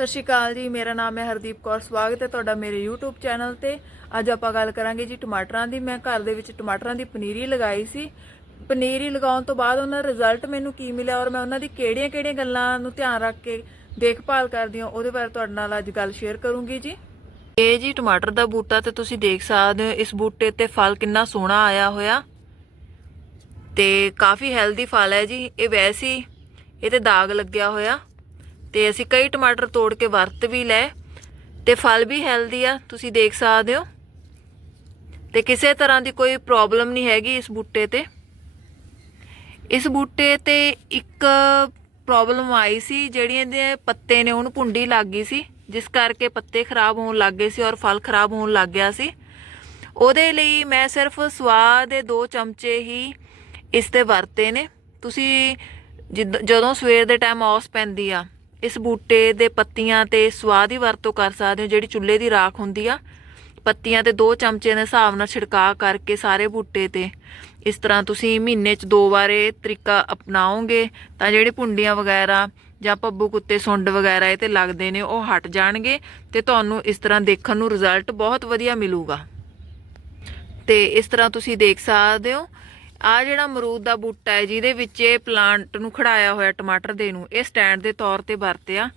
ਸਤਿ ਸ਼੍ਰੀ ਅਕਾਲ ਜੀ। ਮੇਰਾ ਨਾਮ ਹੈ ਹਰਦੀਪ ਕੌਰ। ਸਵਾਗਤ ਹੈ ਤੁਹਾਡਾ ਮੇਰੇ YouTube ਚੈਨਲ ਤੇ। ਅੱਜ ਆਪਾਂ ਗੱਲ ਕਰਾਂਗੇ ਜੀ ਟਮਾਟਰਾਂ ਦੀ। ਮੈਂ ਘਰ ਦੇ ਵਿੱਚ ਟਮਾਟਰਾਂ ਦੀ ਪਨੀਰੀ ਲਗਾਈ ਸੀ। ਪਨੀਰੀ ਲਗਾਉਣ ਤੋਂ ਬਾਅਦ ਉਹਨਾਂ ਦਾ ਰਿਜ਼ਲਟ ਮੈਨੂੰ ਕੀ ਮਿਲਿਆ ਔਰ ਮੈਂ ਉਹਨਾਂ ਦੀ ਕਿਹੜੀਆਂ-ਕਿਹੜੀਆਂ ਗੱਲਾਂ ਨੂੰ ਧਿਆਨ ਰੱਖ ਕੇ ਦੇਖਭਾਲ ਕਰਦੀ ਹਾਂ, ਉਹਦੇ ਬਾਰੇ ਤੁਹਾਡੇ ਨਾਲ ਅੱਜ ਗੱਲ ਸ਼ੇਅਰ ਕਰੂੰਗੀ ਜੀ। ਇਹ ਜੀ ਟਮਾਟਰ ਦਾ ਬੂਟਾ ਤੇ ਤੁਸੀਂ ਦੇਖ ਸਕਦੇ ਹੋ, ਇਸ ਬੂਟੇ ਤੇ ਫਲ ਕਿੰਨਾ ਸੋਹਣਾ ਆਇਆ ਹੋਇਆ। ਤੇ ਕਾਫੀ ਹੈਲਦੀ ਫਲ ਹੈ ਜੀ। ਇਹ ਵੈਸੇ ਹੀ, ਇਹ ਤੇ ਦਾਗ ਲੱਗਿਆ ਹੋਇਆ। ਤੇ ਅਸੀਂ ਕਈ ਟਮਾਟਰ ਤੋੜ ਕੇ ਵਰਤ ਵੀ ਲਏ ਤੇ ਫਲ ਵੀ ਹੈਲਦੀ ਆ, ਤੁਸੀਂ ਦੇਖ ਸਕਦੇ ਹੋ। ਤੇ ਕਿਸੇ ਤਰ੍ਹਾਂ ਦੀ ਕੋਈ ਪ੍ਰੋਬਲਮ ਨਹੀਂ ਹੈਗੀ ਇਸ ਬੂਟੇ ਤੇ। ਇਸ ਬੂਟੇ ਤੇ ਇੱਕ ਪ੍ਰੋਬਲਮ ਆਈ ਸੀ, ਜਿਹੜੀਆਂ ਦੇ ਪੱਤੇ ਨੇ, ਉਹਨੂੰ ਪੁੰਡੀ ਲੱਗ ਗਈ ਸੀ, ਜਿਸ ਕਰਕੇ ਪੱਤੇ ਖਰਾਬ ਹੋਣ ਲੱਗ ਗਏ ਸੀ ਔਰ ਫਲ ਖਰਾਬ ਹੋਣ ਲੱਗ ਗਿਆ ਸੀ। ਉਹਦੇ ਲਈ ਮੈਂ ਸਿਰਫ ਸਵਾਦ ਦੇ 2 ਚਮਚੇ ਹੀ ਇਸ ਤੇ ਵਰਤੇ ਨੇ। ਤੁਸੀਂ ਜਿੱਦ- ਜਦੋਂ ਸਵੇਰ ਦੇ ਟਾਈਮ ਔਸ ਪੈਂਦੀ ਆ ਇਸ ਬੂਟੇ ਦੇ ਪੱਤੀਆਂ ਤੇ ਸਵਾਦ ਦੀ ਵਰਤੋਂ ਕਰ ਸਕਦੇ ਹੋ, ਜਿਹੜੀ ਚੁੱਲ੍ਹੇ ਦੀ ਰਾਖ ਹੁੰਦੀ ਆ। ਪੱਤੀਆਂ ਤੇ 2 ਚਮਚੇ ਦੇ ਹਿਸਾਬ ਨਾਲ ਛਿੜਕਾਅ ਕਰਕੇ ਸਾਰੇ ਬੂਟੇ ਤੇ। ਇਸ ਤਰ੍ਹਾਂ ਤੁਸੀਂ ਮਹੀਨੇ 'ਚ ਦੋ ਵਾਰ ਇਹ ਤਰੀਕਾ ਅਪਣਾਓਗੇ, ਤਾਂ ਜਿਹੜੇ ਪੁੰਡੀਆਂ ਵਗੈਰਾ ਜਾਂ ਪੱਬੂ ਕੁੱਤੇ ਸੁੰਡ ਵਗੈਰਾ ਇਹ ਤੇ ਲੱਗਦੇ ਨੇ, ਉਹ ਹਟ ਜਾਣਗੇ ਤੇ ਤੁਹਾਨੂੰ ਇਸ ਤਰ੍ਹਾਂ ਦੇਖਣ ਨੂੰ ਰਿਜ਼ਲਟ ਬਹੁਤ ਵਧੀਆ ਮਿਲੂਗਾ। ਤੇ ਇਸ ਤਰ੍ਹਾਂ ਤੁਸੀਂ ਦੇਖ ਸਕਦੇ ਹੋ ਆ ਜਿਹੜਾ ਅਮਰੂਦ ਦਾ ਬੂਟਾ ਹੈ, ਜਿਹਦੇ ਵਿੱਚ ਇਹ ਪਲਾਂਟ ਨੂੰ ਖੜਾਇਆ ਹੋਇਆ ਟਮਾਟਰ ਦੇ ਨੂੰ, ਇਹ ਸਟੈਂਡ ਦੇ ਤੌਰ ਤੇ ਵਰਤਿਆ।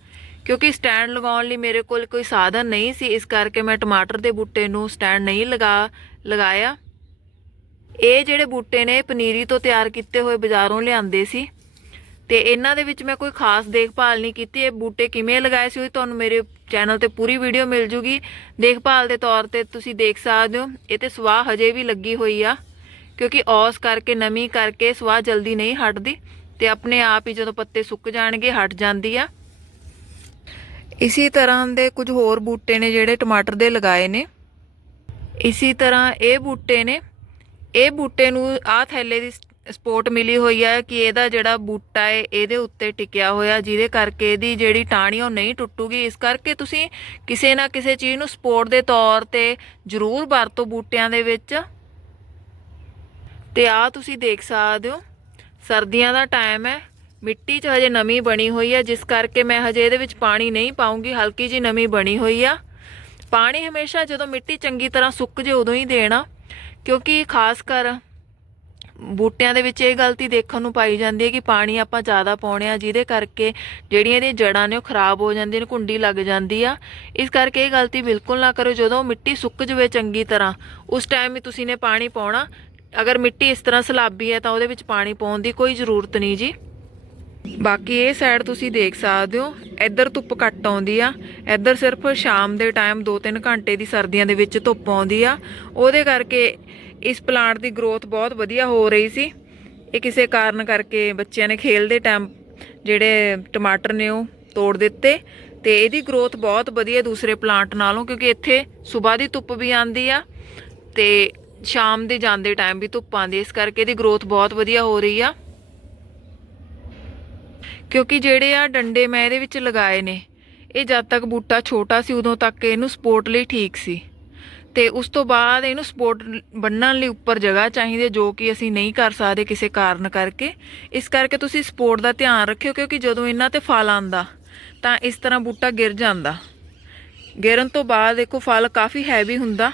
ਕਿਉਂਕਿ ਸਟੈਂਡ ਲਗਾਉਣ ਲਈ ਮੇਰੇ ਕੋਲ ਕੋਈ ਸਾਧਨ ਨਹੀਂ ਸੀ, ਇਸ ਕਰਕੇ ਮੈਂ ਟਮਾਟਰ ਦੇ ਬੂਟੇ ਨੂੰ ਸਟੈਂਡ ਨਹੀਂ ਲਗਾ, ਲਗਾਇਆ। ਇਹ ਜਿਹੜੇ ਬੂਟੇ ਨੇ ਪਨੀਰੀ ਤੋਂ ਤਿਆਰ ਕੀਤੇ ਹੋਏ ਬਾਜ਼ਾਰੋਂ ਲਿਆਂਦੇ ਸੀ। ਤੇ ਇਹਨਾਂ ਦੇ ਵਿੱਚ ਮੈਂ ਕੋਈ ਖਾਸ ਦੇਖਭਾਲ ਨਹੀਂ ਕੀਤੀ। ਇਹ ਬੂਟੇ ਕਿਵੇਂ ਲਗਾਏ ਸੀ, ਉਹ ਤੁਹਾਨੂੰ ਮੇਰੇ ਚੈਨਲ ਤੇ ਪੂਰੀ ਵੀਡੀਓ ਮਿਲ ਜੂਗੀ। ਦੇਖਭਾਲ ਦੇ ਤੌਰ ਤੇ ਤੁਸੀਂ ਦੇਖ ਸਕਦੇ ਹੋ। ਇਹ ਤੇ ਸਵਾਹ ਹਜੇ ਵੀ ਲੱਗੀ ਹੋਈ ਆ। ਕਿਉਂਕਿ ਔਸ ਕਰਕੇ ਨਮੀ ਕਰਕੇ ਸਵਾਹ ਜਲਦੀ ਨਹੀਂ ਹਟਦੀ ਤੇ ਆਪਣੇ ਆਪ ਹੀ ਜਦੋਂ ਪੱਤੇ ਸੁੱਕ ਜਾਣਗੇ ਹਟ ਜਾਂਦੀ ਆ। ਇਸੇ ਤਰ੍ਹਾਂ ਦੇ ਕੁਝ ਹੋਰ ਬੂਟੇ ਨੇ ਜਿਹੜੇ ਟਮਾਟਰ ਦੇ ਲਗਾਏ ਨੇ। ਇਸੇ ਤਰ੍ਹਾਂ ਇਹ ਬੂਟੇ ਨੇ ਇਹ ਬੂਟੇ ਨੂੰ ਆਹ ਥੈਲੇ ਦੀ ਸਪੋਰਟ ਮਿਲੀ ਹੋਈ ਹੈ ਕਿ ਇਹਦਾ ਜਿਹੜਾ ਬੂਟਾ ਹੈ ਇਹਦੇ ਉੱਤੇ ਟਿਕਿਆ ਹੋਇਆ ਜਿਹਦੇ ਕਰਕੇ ਇਹਦੀ ਜਿਹੜੀ ਟਾਹਣੀ ਉਹ ਨਹੀਂ ਟੁੱਟੂਗੀ। ਇਸ ਕਰਕੇ ਤੁਸੀਂ ਕਿਸੇ ਨਾ ਕਿਸੇ ਚੀਜ਼ ਨੂੰ ਸਪੋਰਟ ਦੇ ਤੌਰ ਤੇ ਜ਼ਰੂਰ ਵਰਤੋ ਬੂਟਿਆਂ ਦੇ ਵਿੱਚ। ਤੇ ਆ ਤੁਸੀਂ ਦੇਖ ਸਕਦੇ ਹੋ, ਸਰਦੀਆਂ ਦਾ ਟਾਈਮ ਹੈ, ਮਿੱਟੀ 'ਚ ਹਜੇ ਨਮੀ ਬਣੀ ਹੋਈ ਹੈ, ਜਿਸ ਕਰਕੇ ਮੈਂ ਹਜੇ ਇਹਦੇ ਵਿੱਚ ਪਾਣੀ ਨਹੀਂ ਪਾਉਂਗੀ, ਹਲਕੀ ਜੀ ਨਮੀ ਬਣੀ ਹੋਈ ਆ। ਪਾਣੀ ਹਮੇਸ਼ਾ ਜਦੋਂ ਮਿੱਟੀ ਚੰਗੀ ਤਰ੍ਹਾਂ ਸੁੱਕ ਜੇ ਉਦੋਂ ਹੀ ਦੇਣਾ, ਕਿਉਂਕਿ ਖਾਸ ਕਰ ਬੂਟਿਆਂ ਦੇ ਵਿੱਚ ਇਹ ਗਲਤੀ ਦੇਖਣ ਨੂੰ ਪਾਈ ਜਾਂਦੀ ਹੈ ਕਿ ਪਾਣੀ ਆਪਾਂ ਜ਼ਿਆਦਾ ਪਾਉਣੇ ਆ, ਜਿਹਦੇ ਕਰਕੇ ਜਿਹੜੀਆਂ ਇਹਦੀਆਂ ਜੜਾਂ ਨੇ ਉਹ ਖਰਾਬ ਹੋ ਜਾਂਦੀਆਂ ਨੇ ਕੁੰਡੀ ਲੱਗ ਜਾਂਦੀ ਆ। ਇਸ ਕਰਕੇ ਇਹ ਗਲਤੀ ਬਿਲਕੁਲ ਨਾ ਕਰੋ, ਜਦੋਂ ਮਿੱਟੀ ਸੁੱਕ ਜਵੇ ਚੰਗੀ ਤਰ੍ਹਾਂ, ਉਸ ਟਾਈਮ ਹੀ ਤੁਸੀਂ ਨੇ ਪਾਣੀ ਪਾਉਣਾ। ਅਗਰ ਮਿੱਟੀ ਇਸ ਤਰ੍ਹਾਂ ਸਲਾਬੀ ਹੈ ਤਾਂ ਉਹਦੇ ਵਿੱਚ ਪਾਣੀ ਪਾਉਣ ਦੀ ਕੋਈ ਜ਼ਰੂਰਤ ਨਹੀਂ ਜੀ। ਬਾਕੀ ਇਹ ਸਾਈਡ ਤੁਸੀਂ ਦੇਖ ਸਕਦੇ ਹੋ, ਇੱਧਰ ਧੁੱਪ ਘੱਟ ਆਉਂਦੀ ਆ, ਇੱਧਰ ਸਿਰਫ ਸ਼ਾਮ ਦੇ ਟਾਈਮ 2-3 ਘੰਟੇ ਦੀ ਸਰਦੀਆਂ ਦੇ ਵਿੱਚ ਧੁੱਪ ਆਉਂਦੀ ਆ। ਉਹਦੇ ਕਰਕੇ ਇਸ ਪਲਾਂਟ ਦੀ ਗਰੋਥ ਬਹੁਤ ਵਧੀਆ ਹੋ ਰਹੀ ਸੀ। ਇਹ ਕਿਸੇ ਕਾਰਨ ਕਰਕੇ ਬੱਚਿਆਂ ਨੇ ਖੇਲਦੇ ਟਾਈਮ ਜਿਹੜੇ ਟਮਾਟਰ ਨੇ ਉਹ ਤੋੜ ਦਿੱਤੇ ਤੇ ਇਹਦੀ ਗਰੋਥ ਬਹੁਤ ਵਧੀਆ ਦੂਸਰੇ ਪਲਾਂਟ ਨਾਲੋਂ ਕਿਉਂਕਿ ਇੱਥੇ ਸਵੇਰ ਦੀ ਧੁੱਪ ਵੀ ਆਉਂਦੀ ਆ ਤੇ ਸ਼ਾਮ ਦੇ ਜਾਂਦੇ ਟਾਈਮ ਵੀ ਧੁੱਪ ਆਉਂਦੀ ਇਸ ਕਰਕੇ ਇਹਦੀ ਗਰੋਥ ਬਹੁਤ ਵਧੀਆ ਹੋ ਰਹੀ ਆ। ਕਿਉਂਕਿ ਜਿਹੜੇ ਆ ਡੰਡੇ ਮੈਂ ਇਹਦੇ ਵਿੱਚ ਲਗਾਏ ਨੇ, ਇਹ ਜਦ ਤੱਕ ਬੂਟਾ ਛੋਟਾ ਸੀ ਉਦੋਂ ਤੱਕ ਇਹਨੂੰ ਸਪੋਰਟ ਲਈ ਠੀਕ ਸੀ। ਤੇ ਉਸ ਤੋਂ ਬਾਅਦ ਇਹਨੂੰ ਸਪੋਰਟ ਬੰਨਣ ਲਈ ਉੱਪਰ ਜਗ੍ਹਾ ਚਾਹੀਦੀ ਜੋ ਕਿ ਅਸੀਂ ਨਹੀਂ ਕਰ ਸਕਦੇ ਕਿਸੇ ਕਾਰਨ ਕਰਕੇ। ਇਸ ਕਰਕੇ ਤੁਸੀਂ ਸਪੋਰਟ ਦਾ ਧਿਆਨ ਰੱਖਿਓ, ਕਿਉਂਕਿ ਜਦੋਂ ਇਹਨਾਂ ਤੇ ਫਲ ਆਂਦਾ ਤਾਂ ਇਸ ਤਰ੍ਹਾਂ ਬੂਟਾ ਗਿਰ ਜਾਂਦਾ। ਗਿਰਨ ਤੋਂ ਬਾਅਦ ਦੇਖੋ ਫਲ ਕਾਫੀ ਹੈਵੀ ਹੁੰਦਾ।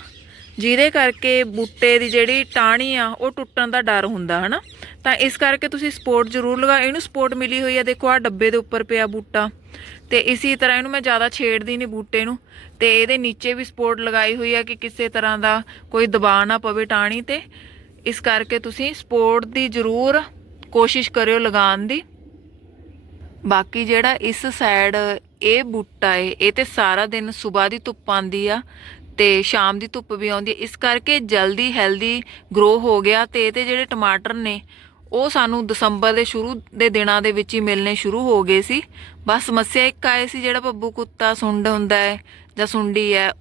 ਜਿਹਦੇ ਕਰਕੇ ਬੂਟੇ ਦੀ ਜਿਹੜੀ ਟਾਹਣੀ ਆ, ਉਹ ਟੁੱਟਣ ਦਾ ਡਰ ਹੁੰਦਾ, ਹਨਾ? ਤਾਂ ਇਸ ਕਰਕੇ ਤੁਸੀਂ ਸਪੋਰਟ ਜ਼ਰੂਰ ਲਗਾ, ਇਹਨੂੰ ਸਪੋਰਟ ਮਿਲੀ ਹੋਈ ਆ, ਦੇਖੋ ਆ ਡੱਬੇ ਦੇ ਉੱਪਰ ਪਿਆ ਬੂਟਾ। ਤੇ ਇਸੇ ਤਰ੍ਹਾਂ ਇਹਨੂੰ ਮੈਂ ਜ਼ਿਆਦਾ ਛੇੜਦੀ ਨਹੀਂ ਬੂਟੇ ਨੂੰ। ਤੇ ਇਹਦੇ ਨੀਚੇ ਵੀ ਸਪੋਰਟ ਲਗਾਈ ਹੋਈ ਆ ਕਿ ਕਿਸੇ ਤਰ੍ਹਾਂ ਦਾ ਕੋਈ ਦਬਾਅ ਨਾ ਪਵੇ ਟਾਹਣੀ ਤੇ। ਇਸ ਕਰਕੇ ਤੁਸੀਂ ਸਪੋਰਟ ਦੀ ਜ਼ਰੂਰ ਕੋਸ਼ਿਸ਼ ਕਰਿਓ ਲਗਾਉਣ ਦੀ। ਬਾਕੀ ਜਿਹੜਾ ਇਸ ਸਾਈਡ ਇਹ ਬੂਟਾ ਏ, ਇਹ ਤੇ ਸਾਰਾ ਦਿਨ ਸਵੇਰ ਦੀ ਧੁੱਪ ਆਂਦੀ ਆ। ਤੇ ਸ਼ਾਮ ਦੀ ਧੁੱਪ ਵੀ ਆਉਂਦੀ ਹੈ। ਇਸ ਕਰਕੇ ਜਲਦੀ ਹੈਲਦੀ ਗਰੋ ਹੋ ਗਿਆ ਤੇ ਇਹਦੇ ਜਿਹੜੇ ਟਮਾਟਰ ਨੇ, ਉਹ ਸਾਨੂੰ ਦਸੰਬਰ ਦੇ ਸ਼ੁਰੂ ਦੇ ਦਿਨਾਂ ਦੇ ਵਿੱਚ ਹੀ ਮਿਲਨੇ ਸ਼ੁਰੂ ਹੋ ਗਏ ਸੀ। ਬਸ ਸਮੱਸਿਆ ਇੱਕ ਆਏ ਸੀ ਜਿਹੜਾ ਪੱਬੂ ਕੁੱਤਾ ਸੁੰਡ ਹੁੰਦਾ ਹੈ ਜਾਂ ਸੁੰਡੀ ਹੈ,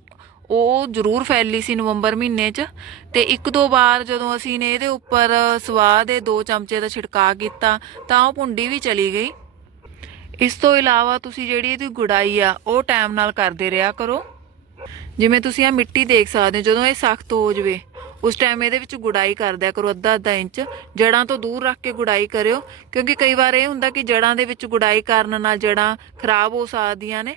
ਉਹ ਜ਼ਰੂਰ ਫੈਲੀ ਸੀ ਨਵੰਬਰ ਮਹੀਨੇ 'ਚ ਤੇ ਇੱਕ ਦੋ ਵਾਰ ਜਦੋਂ ਅਸੀਂ ਨੇ ਇਹਦੇ ਉੱਪਰ ਸਵਾਹ ਦੇ ਦੋ ਚਮਚੇ ਦਾ ਛਿੜਕਾਅ ਕੀਤਾ, ਤਾਂ ਉਹ ਪੁੰਡੀ ਵੀ ਚਲੀ ਗਈ। ਇਸ ਤੋਂ ਇਲਾਵਾ ਤੁਸੀਂ ਜਿਹੜੀ ਇਹਦੀ ਗੁਡਾਈ ਆ, ਉਹ ਟਾਈਮ ਨਾਲ ਕਰਦੇ ਰਿਹਾ ਕਰੋ। ਜਿਵੇਂ ਤੁਸੀਂ ਆ ਮਿੱਟੀ ਦੇਖ ਸਕਦੇ ਹੋ, ਜਦੋਂ ਇਹ ਸਖਤ ਹੋ ਜਵੇ, ਉਸ ਟਾਈਮ ਇਹਦੇ ਵਿੱਚ ਗੁਡਾਈ ਕਰ ਕਰੋ ਅੱਧਾ ਅੱਧਾ ਇੰਚ, ਜੜਾਂ ਤੋਂ ਦੂਰ ਰੱਖ ਕੇ ਗੁਡਾਈ ਕਰਿਓ, ਕਿਉਂਕਿ ਕਈ ਵਾਰ ਇਹ ਹੁੰਦਾ ਕਿ ਜੜਾਂ ਦੇ ਵਿੱਚ ਗੁਡਾਈ ਕਰਨ ਨਾਲ ਜੜਾਂ ਖਰਾਬ ਹੋ ਸਕਦੀਆਂ ਨੇ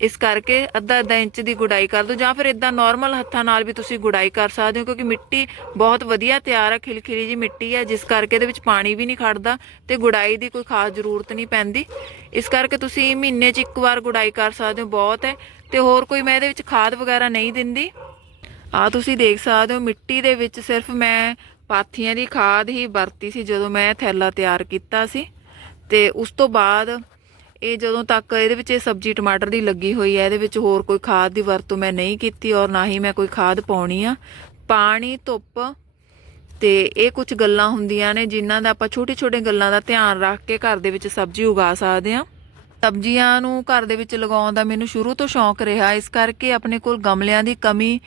ਇਸ ਕਰਕੇ ਅੱਧਾ ਅੱਧਾ ਇੰਚ ਦੀ ਗੁਡਾਈ ਕਰ ਦਿਓ ਜਾਂ ਫਿਰ ਇਦਾਂ ਨਾਰਮਲ ਹੱਥਾਂ ਨਾਲ ਵੀ ਤੁਸੀਂ ਗੁਡਾਈ ਕਰ ਸਕਦੇ ਹੋ, ਕਿਉਂਕਿ ਮਿੱਟੀ ਬਹੁਤ ਵਧੀਆ ਤਿਆਰ ਆ, ਖਿਲਖਿਲੀ ਜੀ ਮਿੱਟੀ ਹੈ ਜਿਸ ਕਰਕੇ ਇਹਦੇ ਵਿੱਚ ਪਾਣੀ ਵੀ ਨਹੀਂ ਖੜਦਾ ਤੇ ਗੁਡਾਈ ਦੀ ਕੋਈ ਖਾਸ ਜ਼ਰੂਰਤ ਨਹੀਂ ਪੈਂਦੀ। ਇਸ ਕਰਕੇ ਤੁਸੀਂ ਮਹੀਨੇ 'ਚ ਇੱਕ ਵਾਰ ਗੁਡਾਈ ਕਰ ਸਕਦੇ ਹੋ, ਬਹੁਤ ਹੈ। ਤੇ ਹੋਰ ਕੋਈ ਮੈਂ ਇਹਦੇ ਵਿੱਚ ਖਾਦ ਵਗੈਰਾ ਨਹੀਂ ਦਿੰਦੀ। ਆ ਤੁਸੀਂ ਦੇਖ ਸਕਦੇ ਹੋ, ਮਿੱਟੀ ਦੇ ਵਿੱਚ ਸਿਰਫ ਮੈਂ ਪਾਥੀਆਂ ਦੀ ਖਾਦ ਹੀ ਵਰਤੀ ਸੀ ਜਦੋਂ ਮੈਂ ਥੈਲਾ ਤਿਆਰ ਕੀਤਾ ਸੀ। ਤੇ ਉਸ ਤੋਂ ਬਾਅਦ ਇਹ ਜਦੋਂ ਤੱਕ ਇਹਦੇ ਵਿੱਚ ਇਹ ਸਬਜ਼ੀ ਟਮਾਟਰ ਦੀ ਲੱਗੀ ਹੋਈ ਹੈ, ਇਹਦੇ ਵਿੱਚ ਹੋਰ ਕੋਈ ਖਾਦ ਦੀ ਵਰਤੋਂ ਮੈਂ ਨਹੀਂ ਕੀਤੀ ਔਰ ਨਾ ਹੀ ਮੈਂ ਕੋਈ ਖਾਦ ਪਾਉਣੀ ਆ। ਪਾਣੀ, ਧੁੱਪ ਤੇ ਇਹ ਕੁਝ ਗੱਲਾਂ ਹੁੰਦੀਆਂ ਨੇ ਜਿਨ੍ਹਾਂ ਦਾ ਆਪਾਂ ਛੋਟੇ ਛੋਟੇ ਗੱਲਾਂ ਦਾ ਧਿਆਨ ਰੱਖ ਕੇ ਘਰ ਦੇ ਵਿੱਚ ਸਬਜ਼ੀ ਉਗਾ ਸਕਦੇ ਹਾਂ। ਸਬਜ਼ੀਆਂ ਨੂੰ ਘਰ ਦੇ ਵਿੱਚ ਲਗਾਉਣ ਦਾ ਮੈਨੂੰ ਸ਼ੁਰੂ ਤੋਂ ਸ਼ੌਂਕ ਰਿਹਾ। ਇਸ ਕਰਕੇ ਆਪਣੇ ਕੋਲ ਗਮਲਿਆਂ ਦੀ ਕਮੀ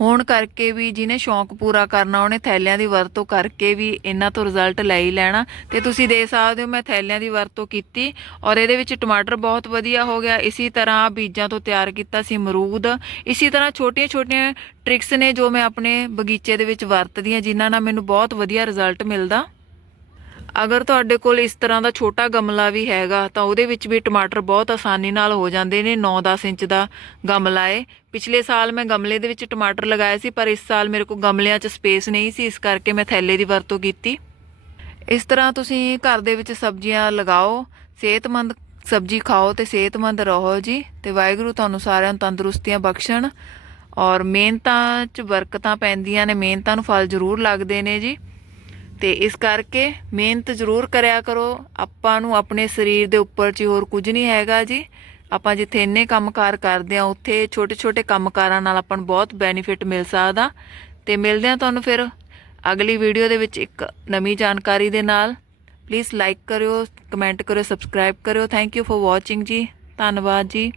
ਹੋਣ ਕਰਕੇ ਵੀ ਜਿਹਨੇ ਸ਼ੌਂਕ ਪੂਰਾ ਕਰਨਾ, ਉਹਨੇ ਥੈਲਿਆਂ ਦੀ ਵਰਤੋਂ ਕਰਕੇ ਵੀ ਇਹਨਾਂ ਤੋਂ ਰਿਜ਼ਲਟ ਲੈ ਹੀ ਲੈਣਾ। ਤੇ ਤੁਸੀਂ ਦੇਖ ਸਕਦੇ ਹੋ, ਮੈਂ ਥੈਲਿਆਂ ਦੀ ਵਰਤੋਂ ਕੀਤੀ ਔਰ ਇਹਦੇ ਵਿੱਚ ਟਮਾਟਰ ਬਹੁਤ ਵਧੀਆ ਹੋ ਗਿਆ। ਇਸੇ ਤਰ੍ਹਾਂ ਬੀਜਾਂ ਤੋਂ ਤਿਆਰ ਕੀਤਾ ਸੀ ਮਰੂਦ ਇਸੇ ਤਰ੍ਹਾਂ ਛੋਟੀਆਂ-ਛੋਟੀਆਂ ਟ੍ਰਿਕਸ ਨੇ ਜੋ ਮੈਂ ਆਪਣੇ ਬਗੀਚੇ ਦੇ ਵਿੱਚ ਵਰਤਦੀ ਹਾਂ, ਜਿਨ੍ਹਾਂ ਨਾਲ ਮੈਨੂੰ ਬਹੁਤ ਵਧੀਆ ਰਿਜ਼ਲਟ ਮਿਲਦਾ। ਅਗਰ ਤੁਹਾਡੇ ਕੋਲ ਇਸ ਤਰ੍ਹਾਂ ਦਾ ਛੋਟਾ ਗਮਲਾ ਵੀ ਹੈਗਾ, ਤਾਂ ਉਹਦੇ ਵਿੱਚ ਵੀ ਟਮਾਟਰ ਬਹੁਤ ਆਸਾਨੀ ਨਾਲ ਹੋ ਜਾਂਦੇ ਨੇ 9-10 ਇੰਚ ਦਾ ਗਮਲਾ ਏ। ਪਿਛਲੇ ਸਾਲ ਮੈਂ ਗਮਲੇ ਦੇ ਵਿੱਚ ਟਮਾਟਰ ਲਗਾਏ ਸੀ, ਪਰ ਇਸ ਸਾਲ ਮੇਰੇ ਕੋਲ ਗਮਲਿਆਂ 'ਚ ਸਪੇਸ ਨਹੀਂ ਸੀ, ਇਸ ਕਰਕੇ ਮੈਂ ਥੈਲੇ ਦੀ ਵਰਤੋਂ ਕੀਤੀ। ਇਸ ਤਰ੍ਹਾਂ ਤੁਸੀਂ ਘਰ ਦੇ ਵਿੱਚ ਸਬਜ਼ੀਆਂ ਲਗਾਓ, ਸਿਹਤਮੰਦ ਸਬਜ਼ੀ ਖਾਓ ਤੇ ਸਿਹਤਮੰਦ ਰਹੋ ਜੀ, ਤੇ ਵਾਹਿਗੁਰੂ ਤੁਹਾਨੂੰ ਸਾਰਿਆਂ ਨੂੰ ਤੰਦਰੁਸਤੀਆਂ ਬਖਸ਼ਣ। ਔਰ ਮਿਹਨਤਾਂ 'ਚ ਬਰਕਤਾਂ ਪੈਂਦੀਆਂ ਨੇ, ਮਿਹਨਤਾਂ ਨੂੰ ਫਲ ਜ਼ਰੂਰ ਲੱਗਦੇ ਨੇ ਜੀ। ਤੇ ਇਸ ਕਰਕੇ ਮਿਹਨਤ ਜ਼ਰੂਰ ਕਰਿਆ ਕਰੋ। ਆਪਾਂ ਨੂੰ ਆਪਣੇ ਸਰੀਰ ਦੇ ਉੱਪਰ ਜੀ ਹੋਰ ਕੁਝ ਨਹੀਂ ਹੈਗਾ ਜੀ। ਆਪਾਂ ਜਿੱਥੇ ਇੰਨੇ ਕੰਮਕਾਰ ਕਰਦੇ ਆ ਉੱਥੇ ਛੋਟੇ-ਛੋਟੇ ਕੰਮਕਾਰਾਂ ਨਾਲ ਆਪਾਂ ਨੂੰ ਬਹੁਤ ਬੈਨੀਫਿਟ ਮਿਲ ਸਕਦਾ। ਤੇ ਮਿਲਦੇ ਆ ਤੁਹਾਨੂੰ ਫਿਰ ਅਗਲੀ ਵੀਡੀਓ ਦੇ ਵਿੱਚ ਇੱਕ ਨਵੀਂ ਜਾਣਕਾਰੀ ਦੇ ਨਾਲ। ਪਲੀਜ਼ ਲਾਈਕ ਕਰਿਓ ਕਮੈਂਟ ਕਰਿਓ ਸਬਸਕ੍ਰਾਈਬ ਕਰਿਓ। ਥੈਂਕ ਯੂ ਫॉर ਵਾਚਿੰਗ ਜੀ। ਧੰਨਵਾਦ ਜੀ।